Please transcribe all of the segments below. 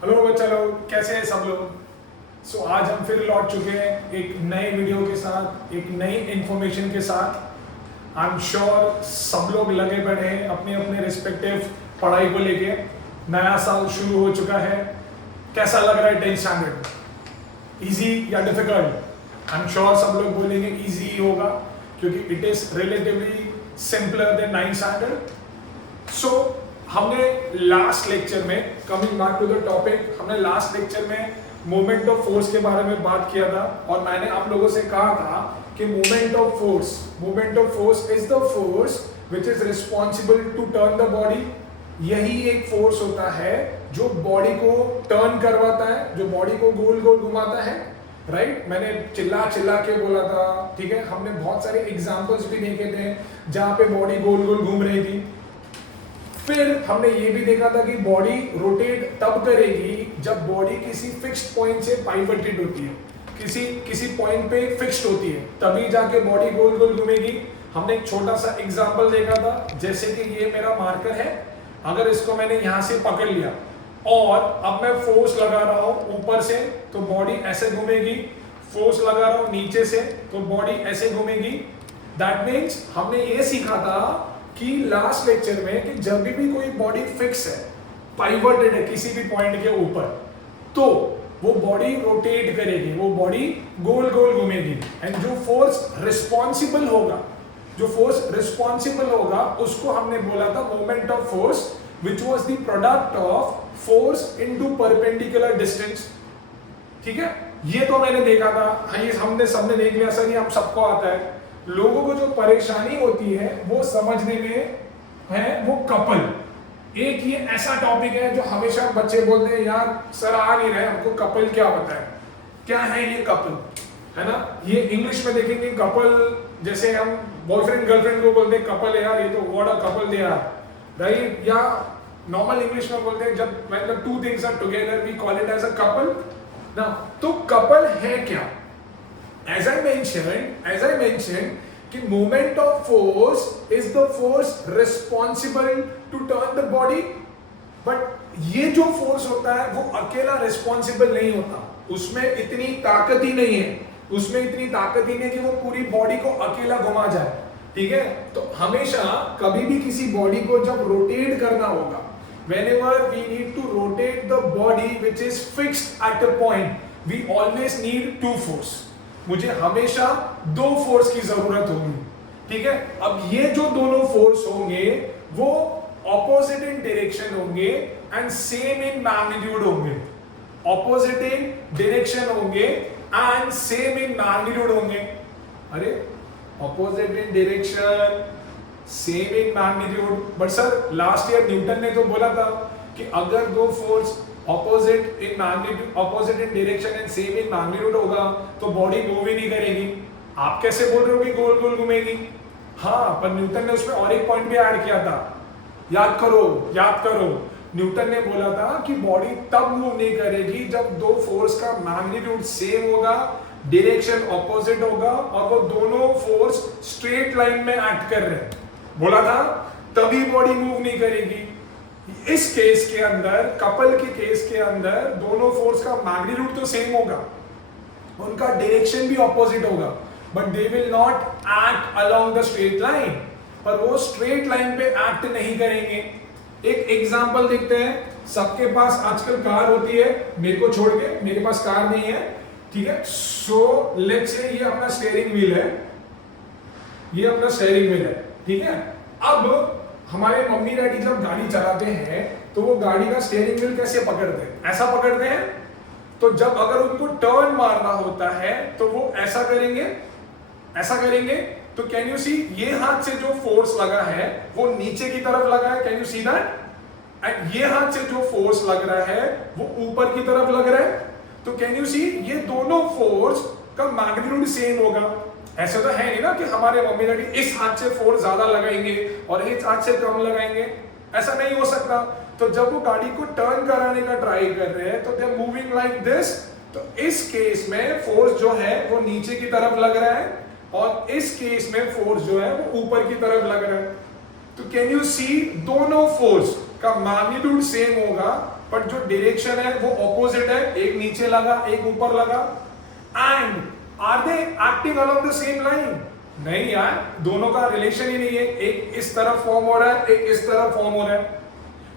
Hello बच्चा लोग, कैसे हैं सब लोग। आज हम फिर लौट चुके हैं एक नए वीडियो के साथ, एक नई इंफॉर्मेशन के साथ। आई एम श्योर सब लोग लगे पड़े हैं अपने अपने रिस्पेक्टिव पढ़ाई को लेके। नया साल शुरू हो चुका है। कैसा लग रहा है 10th स्टैंडर्ड? इजी या डिफिकल्ट? आई एम श्योर सब लोग बोलेंगे इजी ही होगा, क्योंकि it is relatively simpler than 9th standard. हमने लास्ट लेक्चर में, coming back to the topic, हमने लास्ट लेक्चर में मोमेंट ऑफ फोर्स के बारे में बात किया था और मैंने आप लोगों से कहा था कि moment of force is the force which is responsible to turn the body. यही एक फोर्स होता है जो बॉडी को टर्न करवाता है, जो बॉडी को गोल गोल घुमाता है। राइट मैंने चिल्ला चिल्ला के बोला था, ठीक है। हमने बहुत सारे एग्जांपल्स भी देखे थे जहां पे बॉडी गोल गोल घूम रही थी। फिर हमने ये भी देखा था कि बॉडी रोटेट तब करेगी जब बॉडी किसी फिक्स्ड पॉइंट से पाइवटेड होती है, किसी पॉइंट पे फिक्स्ड होती है, तभी जाके बॉडी गोल गोल घूमेगी। हमने एक छोटा सा एग्जांपल देखा था, जैसे कि ये मेरा मार्कर है, अगर इसको मैंने यहां से पकड़ लिया और अब मैं फोर्स लगा रहा हूं ऊपर से तो बॉडी ऐसे घूमेगी, फोर्स लगा रहा हूं नीचे से तो बॉडी ऐसे घूमेगी। दैट मीन्स हमने ये सीखा था कि लास्ट लेक्चर में कि जब भी कोई बॉडी फिक्स है, पाइवटेड है किसी भी पॉइंट के ऊपर, तो वो बॉडी रोटेट करेगी, वो बॉडी गोल गोल घूमेगी। एंड जो फोर्स रिस्पॉन्सिबल होगा उसको हमने बोला था moment of force, which was the product of force into perpendicular distance. ठीक है, ये तो मैंने देखा था, ये हमने सबने देख लिया सर, ये हम सबको आता है। लोगों को जो परेशानी होती है वो समझने में है वो कपल। एक ये ऐसा टॉपिक है जो हमेशा बच्चे बोलते हैं यार सर आ नहीं रहे हमको, कपल क्या होता है, क्या है ये कपल, है ना। ये इंग्लिश में देखेंगे कपल, जैसे हम बॉयफ्रेंड गर्लफ्रेंड को बोलते हैं कपल है यार, ये तो what a couple they are, right. या नॉर्मल इंग्लिश में बोलते हैं जब मतलब two things are together we call it as a couple ना। तो कपल है क्या? As I mentioned, कि moment of force is the force responsible to turn the body, but ये जो force होता है वो अकेला responsible नहीं होता, उसमें इतनी ताकत ही नहीं है कि वो पूरी बॉडी को अकेला घुमा जाए। ठीक है, तो हमेशा कभी भी किसी बॉडी को जब रोटेट करना होगा, whenever we need to rotate the body which is fixed at a point, we always need two force। मुझे हमेशा दो फोर्स की जरूरत होगी। ठीक है, अब ये जो दोनों फोर्स होंगे वो ऑपोजिट इन डायरेक्शन होंगे एंड सेम इन मैग्नीट्यूड होंगे। ऑपोजिट इन डायरेक्शन होंगे एंड सेम इन मैग्नीट्यूड होंगे। अरे opposite in direction, same in magnitude, but sir last year Newton ने तो बोला था कि अगर दो force opposite in direction and same in magnitude होगा तो बॉडी मूव ही नहीं करेगी। आप कैसे बोल रहे हो कि गोल गोल घूमेगी? हाँ, पर न्यूटन ने उसमें और एक पॉइंट भी ऐड किया था, याद करो। न्यूटन ने बोला था कि बॉडी तब मूव नहीं करेगी जब दो फोर्स का मैग्नीट्यूड सेम होगा, डायरेक्शन ऑपोजिट होगा और वो दोनों फोर्स स्ट्रेट लाइन में एक्ट कर रहे हैं, बोला था, तभी बॉडी मूव नहीं करेगी। इस केस के अंदर, कपल के केस के अंदर दोनों फोर्स का मैग्नीट्यूड तो सेम होगा, उनका डायरेक्शन भी ऑपोजिट होगा, but they will not act along the straight line, पर वो स्ट्रेट लाइन पे एक्ट नहीं करेंगे। एक एग्जांपल देखते हैं। सबके पास आजकल कार होती है, मेरे को छोड़ के, मेरे पास कार नहीं है, ठीक है। सो लेट्स से ये अपना स्टीयरिंग व्हील है, ठीक है। अब हमारे मम्मी डैडी जब गाड़ी चलाते हैं तो वो गाड़ी का स्टीयरिंग व्हील कैसे पकड़ते हैं? ऐसा पकड़ते हैं। तो जब अगर उनको टर्न मारना होता है तो वो ऐसा करेंगे। तो कैन यू सी, ये हाथ से जो फोर्स लगा है वो नीचे की तरफ लगा है, can you see that? And ये हाथ से जो फोर्स लग रहा है वो ऊपर की तरफ लग रहा है। तो कैन यू सी, ये दोनों फोर्स का मैग्नीट्यूड सेम होगा। ऐसे तो है नहीं ना कि हमारे मम्मी डैडी इस हाथ से फोर्स ज्यादा लगाएंगे और इस हाथ से कम लगाएंगे, ऐसा नहीं हो सकता। तो जब वो गाड़ी को टर्न कराने का ट्राई कर रहे हैं तो they are moving like this. तो इस केस में फोर्स जो है वो नीचे की तरफ लग रहा है और इस केस में फोर्स जो है वो ऊपर की तरफ लग रहा है। तो कैन यू सी, दोनों फोर्स का मैग्नीट्यूड सेम होगा बट जो डायरेक्शन है वो ऑपोजिट है, एक नीचे लगा एक ऊपर लगा। And are they acting along the same line? नहीं यार, दोनों का रिलेशन ही नहीं है, एक इस तरफ फॉर्म हो रहा है एक इस तरफ फॉर्म हो रहा है।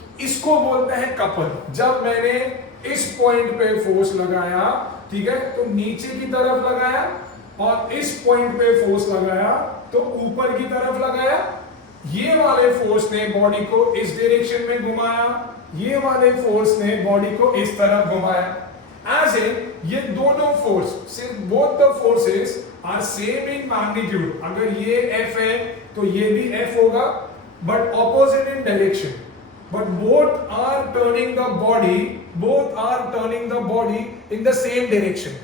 तो इसको बोलते हैं कपल। जब मैंने इस पॉइंट पे फोर्स लगाया, ठीक है, तो नीचे की तरफ लगाया, और इस पॉइंट पे फोर्स लगाया तो ऊपर की तरफ लगाया। ये वाले फोर्स ने बॉडी को इस डायरेक्शन में घुमाया, ये वाले फोर्स ने बॉडी को इस तरफ घुमाया। एज ए ये दोनों फोर्स, सिर्फ both the forces are same in magnitude. अगर ये F है तो ये भी F होगा, but opposite in direction. But both are turning the body, both are turning the body in the same direction.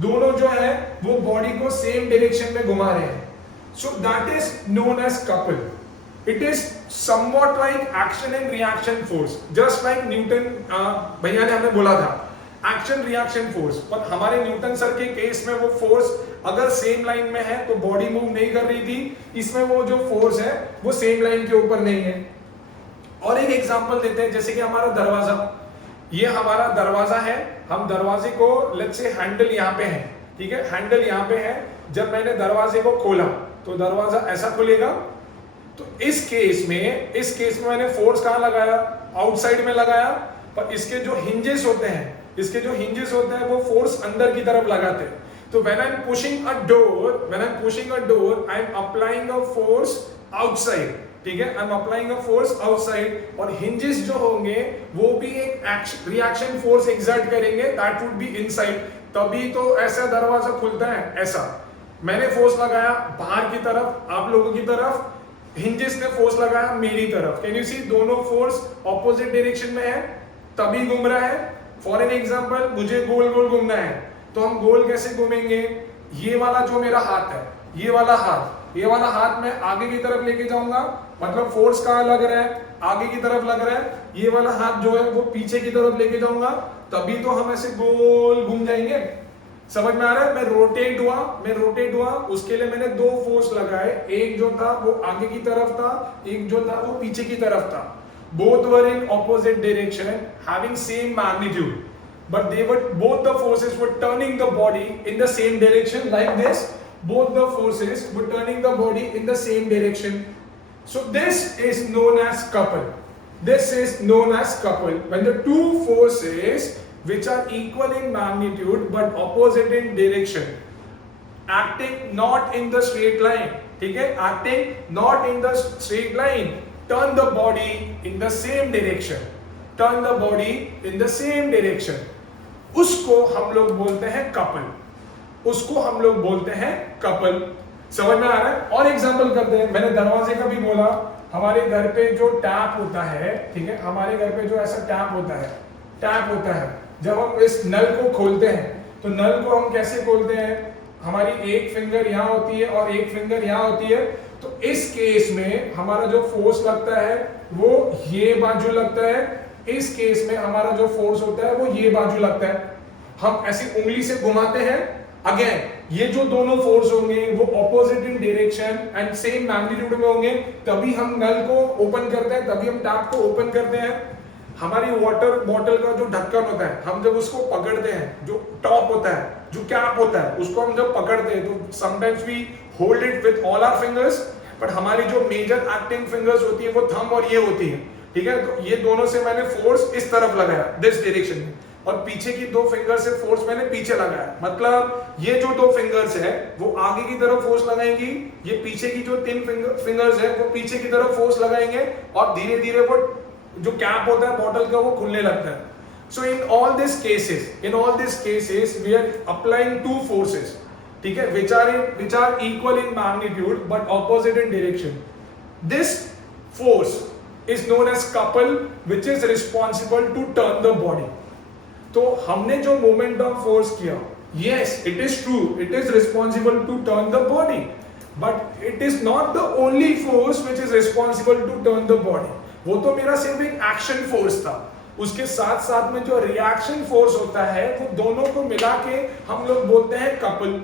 दोनों जो है वो बॉडी को सेम डायरेक्शन में घुमा रहे हैं। So that is known as couple. It is somewhat like action and reaction force, just like Newton भैया ने हमें बोला था एक्शन रिएक्शन फोर्स। पर हमारे न्यूटन सर के केस में वो फोर्स अगर सेम लाइन में है तो बॉडी मूव नहीं कर रही थी, इसमें वो जो फोर्स है वो सेम लाइन के ऊपर नहीं है। और एक एग्जांपल देते हैं, जैसे कि हमारा दरवाजा, ये हमारा दरवाजा है, हम दरवाजे को लेट्स से हैंडल यहाँ पे है, ठीक है, हैंडल यहाँ पे है। जब मैंने दरवाजे को खोला तो दरवाजा ऐसा खुलेगा। तो इस केस में मैंने फोर्स कहाँ लगाया? आउटसाइड में लगाया। पर इसके जो हिंजेस होते हैं वो फोर्स अंदर की तरफ लगाते हैं। तो when I'm pushing a door, I'm applying a force outside, ठीक है, I'm applying a force outside। और hinges जो होंगे वो भी एक रिएक्शन फोर्स एक्सर्ट करेंगे, that would be inside। तभी तो ऐसा दरवाजा खुलता है। ऐसा मैंने फोर्स लगाया बाहर की तरफ, आप लोगों की तरफ, हिंजेस ने फोर्स लगाया मेरी तरफ। कैन यू सी, दोनों फोर्स ऑपोजिट डायरेक्शन में है, तभी घूम रहा है। फॉर एन एग्जांपल, मुझे गोल गोल घूमना है, तो हम गोल कैसे घूमेंगे? ये वाला जो मेरा हाथ है, ये वाला हाथ मैं आगे की तरफ लेके जाऊंगा, मतलब फोर्स कहाँ लग रहा है? आगे की तरफ लग रहा है। ये वाला हाथ जो है वो पीछे की तरफ लेके जाऊंगा, तभी तो हम ऐसे गोल घूम जाएंगे। समझ में आ रहा है? मैं रोटेट हुआ, उसके लिए मैंने दो फोर्स लगाए, एक जो था वो आगे की तरफ था, एक जो था वो पीछे की तरफ था। Both were in opposite direction, having same magnitude, but both the forces were turning the body in the same direction like this. Both the forces were turning the body in the same direction. So this is known as couple. When the two forces which are equal in magnitude but opposite in direction, acting not in the straight line, ठीक है, acting not in the straight line, turn the body in the same direction, उसको हम लोग बोलते हैं couple. समझ में आ रहा है? और एग्जांपल करते हैं। मैंने दरवाजे का भी बोला, हमारे घर पे जो टैप होता है, ठीक है, हमारे घर पे जो ऐसा टैप होता है, जब हम इस नल को खोलते हैं तो नल को हम कैसे खोलते हैं? हमारी एक फिंगर यहाँ होती है और एक फिंगर यहाँ होती है। तो इस केस में हमारा जो फोर्स लगता है वो ये बाजू लगता है, इस केस में हमारा जो फोर्स होता है वो ये बाजू लगता है। हम ऐसी उंगली से घुमाते हैं, अगेन ये जो दोनों फोर्स होंगे वो opposite in direction and same magnitude में होंगे, तभी हम नल को ओपन करते हैं, तभी हम टैप को ओपन करते हैं। हमारी वाटर बॉटल का जो ढक्कन होता है, हम जब उसको पकड़ते हैं, जो टॉप होता है, जो कैप होता है, उसको हम जब पकड़ते हैं तो sometimes we hold it with all our fingers, but हमारी जो मेजर एक्टिंग फिंगर्स होती है वो थंब और ये होती है, ठीक है। तो ये दोनों से मैंने फोर्स इस तरफ लगाया, दिस डायरेक्शन में, और पीछे की दो फिंगर से फोर्स मैंने पीछे लगाया। मतलब ये जो दो फिंगर्स है वो आगे की तरफ फोर्स लगाएंगी, ये पीछे की जो तीन फिंगर्स है वो पीछे की तरफ फोर्स लगाएंगे, और धीरे धीरे वो जो कैप होता है बॉटल का वो खुलने लगता है। So in all these cases we are applying two forces, ठीक है, which are equal in magnitude but opposite in direction. This force is known as couple, which is responsible to turn the body. तो हमने जो momentum force किया, yes, it is true, it is responsible to turn the body, but it is not the only force which is responsible to turn the body. वो तो मेरा सिर्फ एक action force था, उसके साथ साथ में जो रिएक्शन फोर्स होता है वो दोनों को मिला के हम लोग बोलते हैं कपल।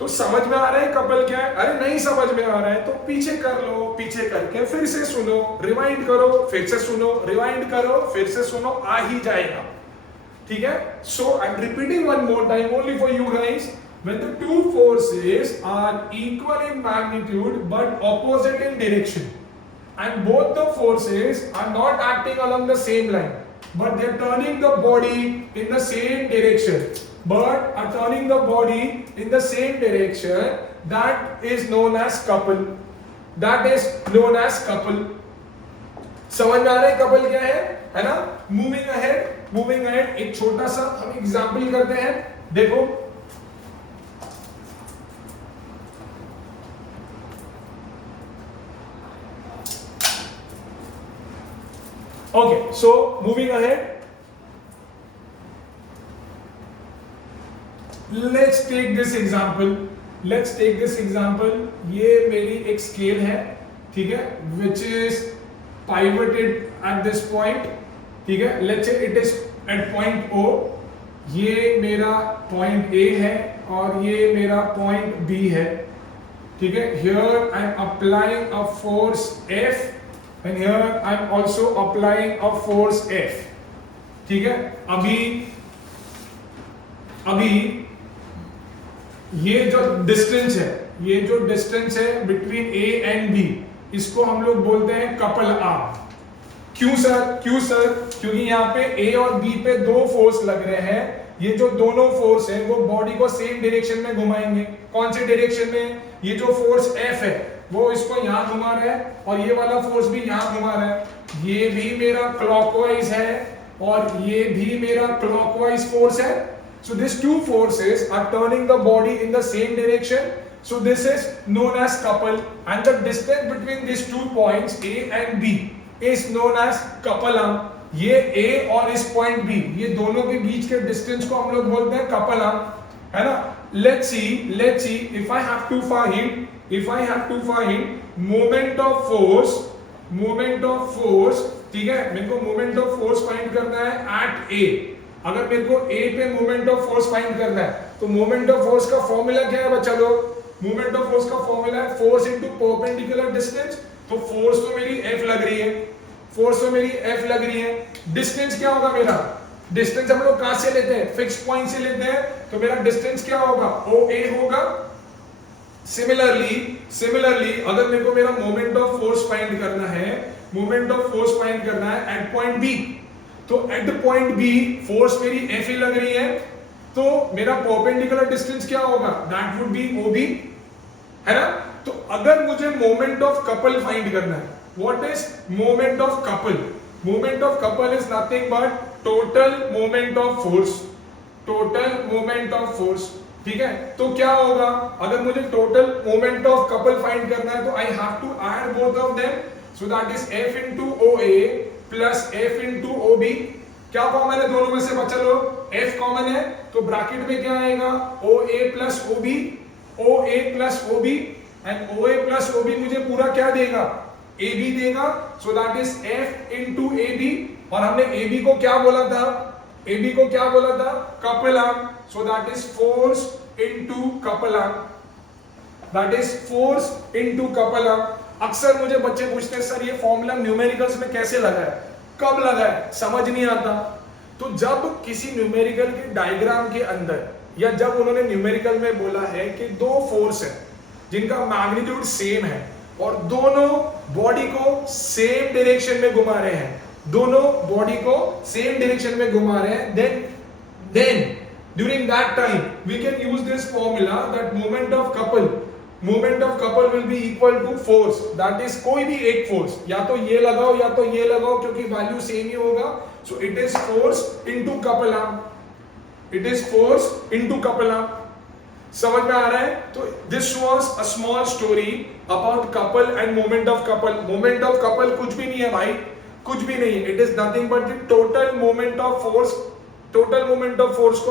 तो समझ में आ रहा है कपल क्या है? अरे नहीं समझ में आ रहा है तो पीछे कर लो, पीछे करके फिर से सुनो, रिवाइंड करो, फिर से सुनो, रिवाइंड करो, फिर से सुनो, आ ही जाएगा। ठीक है? So I am repeating one more time only for you guys, when the two forces are equal in magnitude but opposite in direction, and both the forces are not acting along the same line, but they are turning the body in the same direction, that is known as couple. That is known as couple. समझ में आ रहा है couple क्या है ना? Moving ahead एक छोटा सा हम एग्जांपल करते हैं, देखो। Okay, so moving ahead, let's take this example. ये मेरी एक स्केल है, ठीक है, which is pivoted at this point, ठीक है। Let's say it is at point O. ये मेरा point A है और ये मेरा point B है, ठीक है। Here I am applying a force F. And here I am also applying a force F. ठीक है? अभी ये जो डिस्टेंस है बिटवीन A एंड B, इसको हम लोग बोलते हैं कपल आर्म। क्यों सर? क्योंकि यहाँ पे A और B पे दो फोर्स लग रहे हैं। ये जो दोनों फोर्स है वो बॉडी को सेम डायरेक्शन में घुमाएंगे। कौन से डायरेक्शन में? ये जो फोर्स F है वो इसको यहाँ घुमा रहा है और ये वाला फोर्स भी यहाँ घुमा रहा है। ये भी मेरा क्लॉकवाइज है और ये भी मेरा क्लॉकवाइज फोर्स है। So these two forces are turning the body in the same direction. So this is known as couple, and the distance between these 2 points A and B is known as couple arm. ये A और इस point B, ये दोनों के बीच के distance को हम लोग बोलते हैं कपल आर्म, है ना? Let's see if I have to find moment of force, ठीक है, मेरे को मोमेंट ऑफ फोर्स फाइंड करना है एट A। अगर मेरे को A पे मोमेंट ऑफ फोर्स फाइंड करना है तो मोमेंट ऑफ फोर्स का फॉर्मूला क्या है बच्चा लोग? मोमेंट ऑफ फोर्स का फॉर्मूला है फोर्स इनटू परपेंडिकुलर डिस्टेंस। तो फोर्स तो मेरी F लग रही है, डिस्टेंस क्या होगा मेरा? डिस्टेंस हम लोग कहां से लेते हैं? फिक्स पॉइंट से लेते हैं, तो मेरा डिस्टेंस क्या होगा? OA होगा। सिमिलरली अगर मेरे को मेरा मोमेंट ऑफ फोर्स फाइंड करना है एट पॉइंट B, तो एट पॉइंट B फोर्स मेरी F ही लग रही है, तो मेरा परपेंडिकुलर डिस्टेंस क्या होगा? दैट वुड बी OB, है ना? तो अगर मुझे मोमेंट ऑफ कपल फाइंड करना है, what is moment of couple? Moment of couple is nothing but total moment of force, ठीक है। तो क्या होगा अगर मुझे total moment of couple find करना है? तो I have to add both of them, so that is F into OA plus F into OB। क्या कॉमन है दोनों में से बच्चा लोग? F कॉमन है, तो ब्रैकेट में क्या आएगा? OA plus OB and OA plus OB मुझे पूरा क्या देगा? AB देगा, सो that is F into AB। और हमने AB को क्या बोला था? Couple arm, so that is force into couple arm. अक्सर मुझे बच्चे पूछते हैं सर ये फॉर्मूला न्यूमेरिकल्स में कैसे लगा है, कब लगा है, समझ नहीं आता। तो जब किसी न्यूमेरिकल के डायग्राम के अंदर या जब उन्होंने न्यूमेरिकल में बोला है कि दो फोर्स है जिनका मैग्नीट्यूड सेम है और दोनों बॉडी को सेम डायरेक्शन में घुमा रहे हैं, then during that time we can use this formula that moment of couple will be equal to force, that is कोई भी एक फोर्स, या तो ये लगाओ क्योंकि वैल्यू सेम ही होगा। so it is force into couple arm। समझ में आ रहा है? तो this was a small story about couple and moment of couple। moment of couple कुछ भी नहीं है भाई, it is nothing but the total moment of force को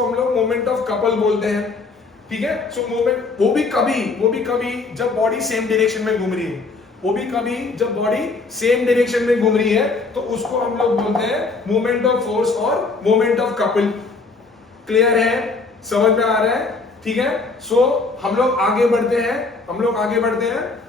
हम लोग moment of couple बोलते हैं, ठीक है। सो मोमेंट वो भी कभी जब बॉडी सेम डायरेक्शन में घूम रही है, तो उसको हम लोग बोलते हैं मोमेंट ऑफ फोर्स और मोमेंट ऑफ कपल। क्लियर है? समझ में आ रहा है? ठीक है। सो हम लोग आगे बढ़ते हैं,